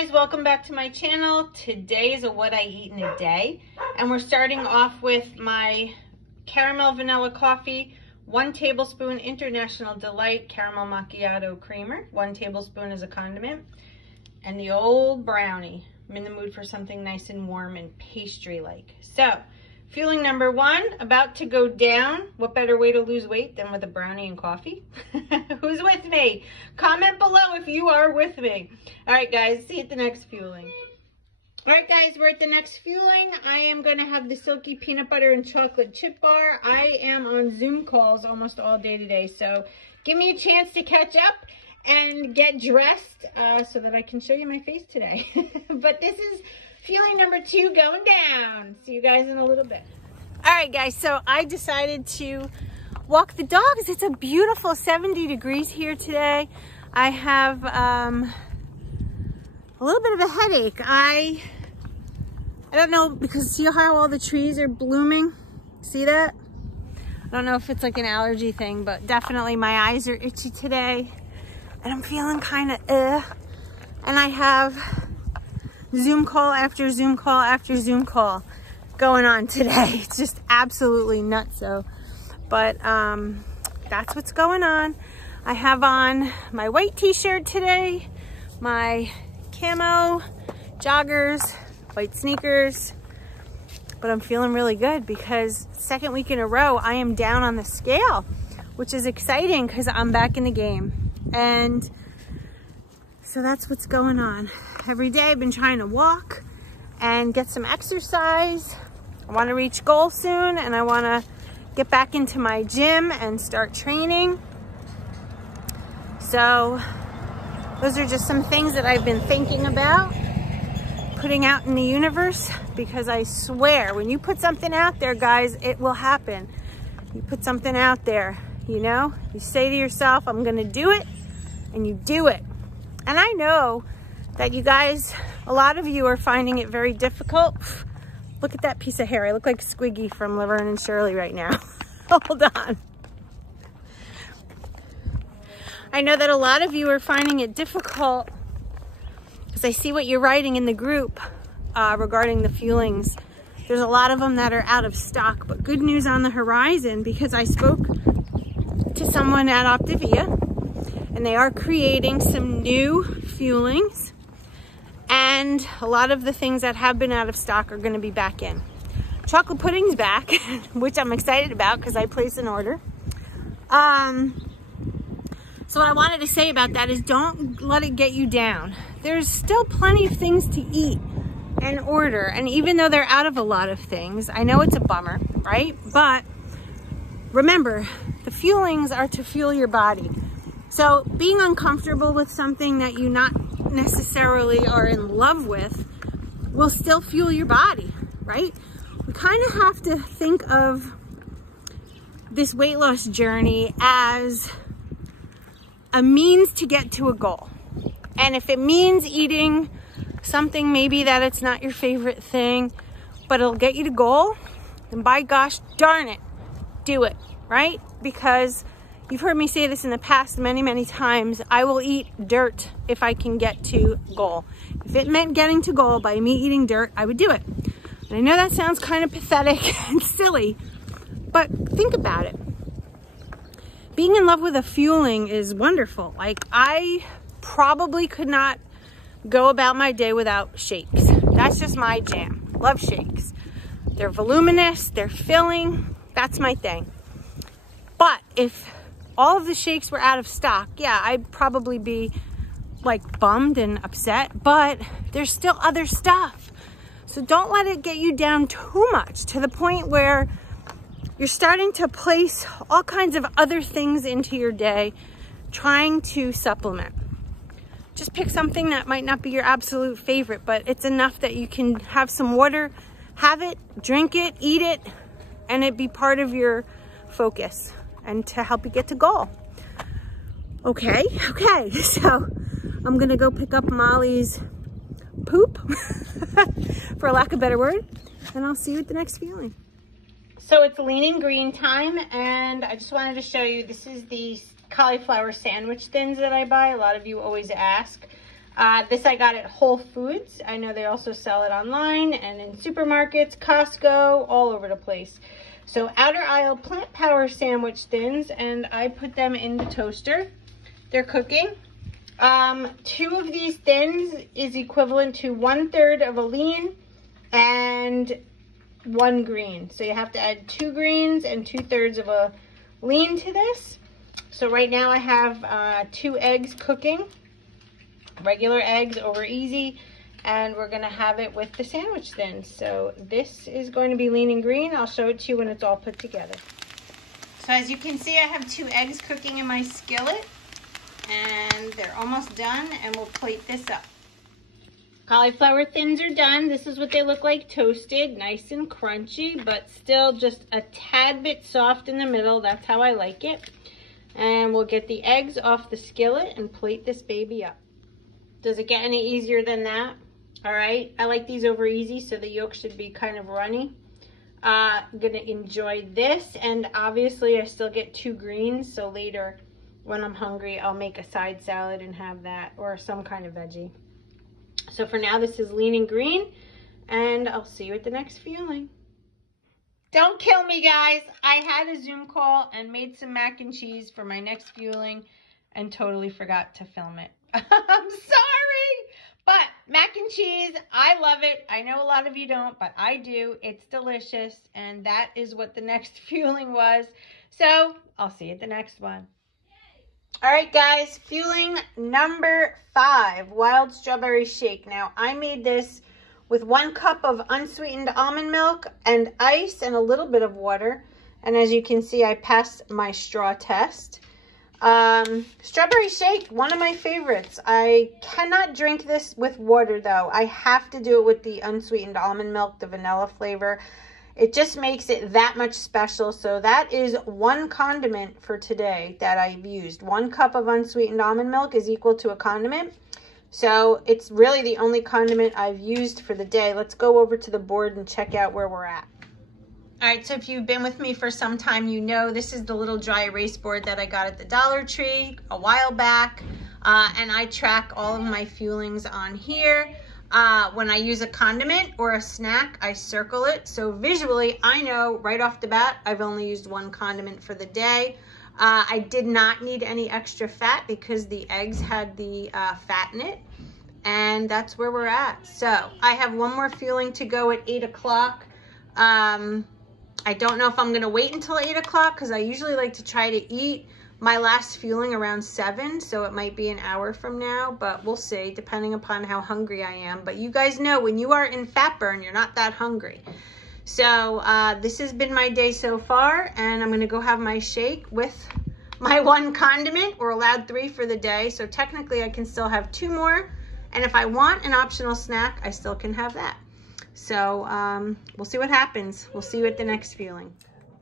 guys, welcome back to my channel. Today is a what I eat in a day, and we're starting off with my caramel vanilla coffee, 1 tablespoon International Delight caramel macchiato creamer, 1 tablespoon as a condiment, and the old brownie. I'm in the mood for something nice and warm and pastry-like. So, feeling number 1, about to go down. What better way to lose weight than with a brownie and coffee? Who's with me? Comment below if you are with me. All right, guys, see you at the next fueling. All right, guys, we're at the next fueling. I am going to have the silky peanut butter and chocolate chip bar. I am on Zoom calls almost all day today, so give me a chance to catch up and get dressed so that I can show you my face today. But this is fueling number 2 going down. See you guys in a little bit. All right, guys, so I decided to walk the dogs. It's a beautiful 70 degrees here today. I have a little bit of a headache. I don't know, because see how all the trees are blooming? See that? I don't know if it's like an allergy thing, but definitely my eyes are itchy today. And I'm feeling kind of And I have Zoom call after Zoom call after Zoom call going on today. It's just absolutely nuts. So, but that's what's going on. I have on my white t-shirt today, my camo joggers, white sneakers, but I'm feeling really good because second week in a row I am down on the scale, which is exciting because I'm back in the game. And so that's what's going on. Every day I've been trying to walk and get some exercise. I want to reach goal soon, and I want to get back into my gym and start training. So those are just some things that I've been thinking about putting out in the universe, because I swear when you put something out there, guys, it will happen. You put something out there, you know, you say to yourself, I'm going to do it, and you do it. And I know that you guys, a lot of you are finding it very difficult. Look at that piece of hair. I look like Squiggy from Laverne and Shirley right now. Hold on. I know that a lot of you are finding it difficult because I see what you're writing in the group regarding the fuelings. There's a lot of them that are out of stock, but good news on the horizon, because I spoke to someone at Optavia and they are creating some new fuelings, and a lot of the things that have been out of stock are going to be back in. Chocolate pudding's back, which I'm excited about because I placed an order. So what I wanted to say about that is don't let it get you down. There's still plenty of things to eat and order, and even though they're out of a lot of things, I know it's a bummer, right? But remember, the fuelings are to fuel your body. So being uncomfortable with something that you not necessarily are in love with will still fuel your body, right? We kind of have to think of this weight loss journey as a means to get to a goal. And if it means eating something maybe that it's not your favorite thing, but it'll get you to goal, then by gosh darn it, do it, right? Because you've heard me say this in the past many, many times. I will eat dirt if I can get to goal. If it meant getting to goal by me eating dirt, I would do it. And I know that sounds kind of pathetic and silly, but think about it. Being in love with a fueling is wonderful. Like, I probably could not go about my day without shakes. That's just my jam. Love shakes. They're voluminous, they're filling. That's my thing. But if all of the shakes were out of stock, yeah, I'd probably be like bummed and upset, but there's still other stuff. So don't let it get you down too much to the point where you're starting to place all kinds of other things into your day, trying to supplement. Just pick something that might not be your absolute favorite, but it's enough that you can have some water, have it, drink it, eat it, and it be part of your focus and to help you get to goal. Okay, so I'm gonna go pick up Molly's poop, for lack of a better word, and I'll see you at the next fueling. So it's lean and green time, and I just wanted to show you, this is the cauliflower sandwich thins that I buy. A lot of you always ask. This I got at Whole Foods. I know they also sell it online and in supermarkets, Costco, all over the place. So outer aisle plant power sandwich thins, and I put them in the toaster. They're cooking. 2 of these thins is equivalent to 1/3 of a lean and 1 green. So you have to add 2 greens and 2/3 of a lean to this. So right now I have 2 eggs cooking, regular eggs over easy, and we're gonna have it with the sandwich then. So this is going to be lean and green. I'll show it to you when it's all put together. So as you can see, I have 2 eggs cooking in my skillet, and they're almost done, and we'll plate this up. Cauliflower thins are done. This is what they look like toasted, nice and crunchy, but still just a tad bit soft in the middle. That's how I like it. And we'll get the eggs off the skillet and plate this baby up. Does it get any easier than that? All right, I like these over easy, so the yolk should be kind of runny. I'm gonna enjoy this, and obviously I still get 2 greens, so later when I'm hungry, I'll make a side salad and have that, or some kind of veggie. So for now, this is lean and green, and I'll see you at the next fueling. Don't kill me, guys. I had a Zoom call and made some mac and cheese for my next fueling and totally forgot to film it. I'm sorry, but mac and cheese, I love it. I know a lot of you don't, but I do. It's delicious, and that is what the next fueling was. So I'll see you at the next one. All right, guys, fueling number 5, wild strawberry shake. Now, I made this with 1 cup of unsweetened almond milk and ice and a little bit of water. And as you can see, I passed my straw test. Strawberry shake, one of my favorites. I cannot drink this with water, though. I have to do it with the unsweetened almond milk, the vanilla flavor. It just makes it that much special. So that is 1 condiment for today that I've used. 1 cup of unsweetened almond milk is equal to a condiment. So it's really the only condiment I've used for the day. Let's go over to the board and check out where we're at. All right, so if you've been with me for some time, you know this is the little dry erase board that I got at the Dollar Tree a while back. And I track all of my fuelings on here. When I use a condiment or a snack, I circle it. So visually, I know right off the bat, I've only used 1 condiment for the day. I did not need any extra fat because the eggs had the fat in it. And that's where we're at. So I have 1 more fueling to go at 8 o'clock. I don't know if I'm gonna wait until 8 o'clock because I usually like to try to eat my last fueling around 7, so it might be an hour from now, but we'll see, depending upon how hungry I am. But you guys know when you are in fat burn, you're not that hungry. So this has been my day so far, and I'm gonna go have my shake with my 1 condiment. We're allowed 3 for the day, so technically I can still have 2 more, and if I want an optional snack, I still can have that. So we'll see what happens. We'll see you at the next fueling.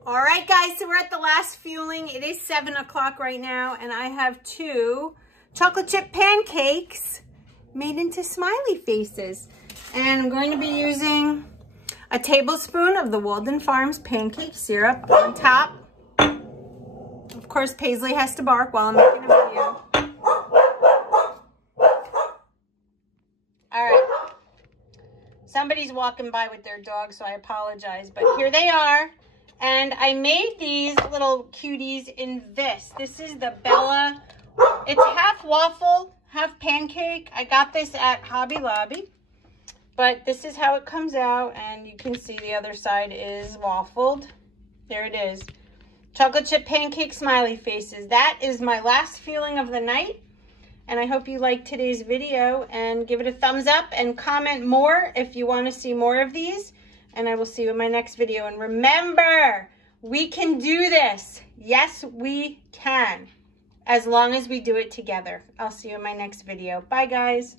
All right, guys, so we're at the last fueling. It is 7 o'clock right now, and I have 2 chocolate chip pancakes made into smiley faces. And I'm going to be using a tablespoon of the Walden Farms pancake syrup on top. Of course, Paisley has to bark while I'm making a video. All right. Somebody's walking by with their dog, so I apologize, but here they are. And I made these little cuties in this. This is the Bella. It's half waffle, half pancake. I got this at Hobby Lobby. But this is how it comes out. And you can see the other side is waffled. There it is. Chocolate chip pancake smiley faces. That is my last fueling of the night. And I hope you liked today's video. And give it a thumbs up and comment more if you want to see more of these. And I will see you in my next video. And remember, we can do this. Yes, we can. As long as we do it together. I'll see you in my next video. Bye, guys.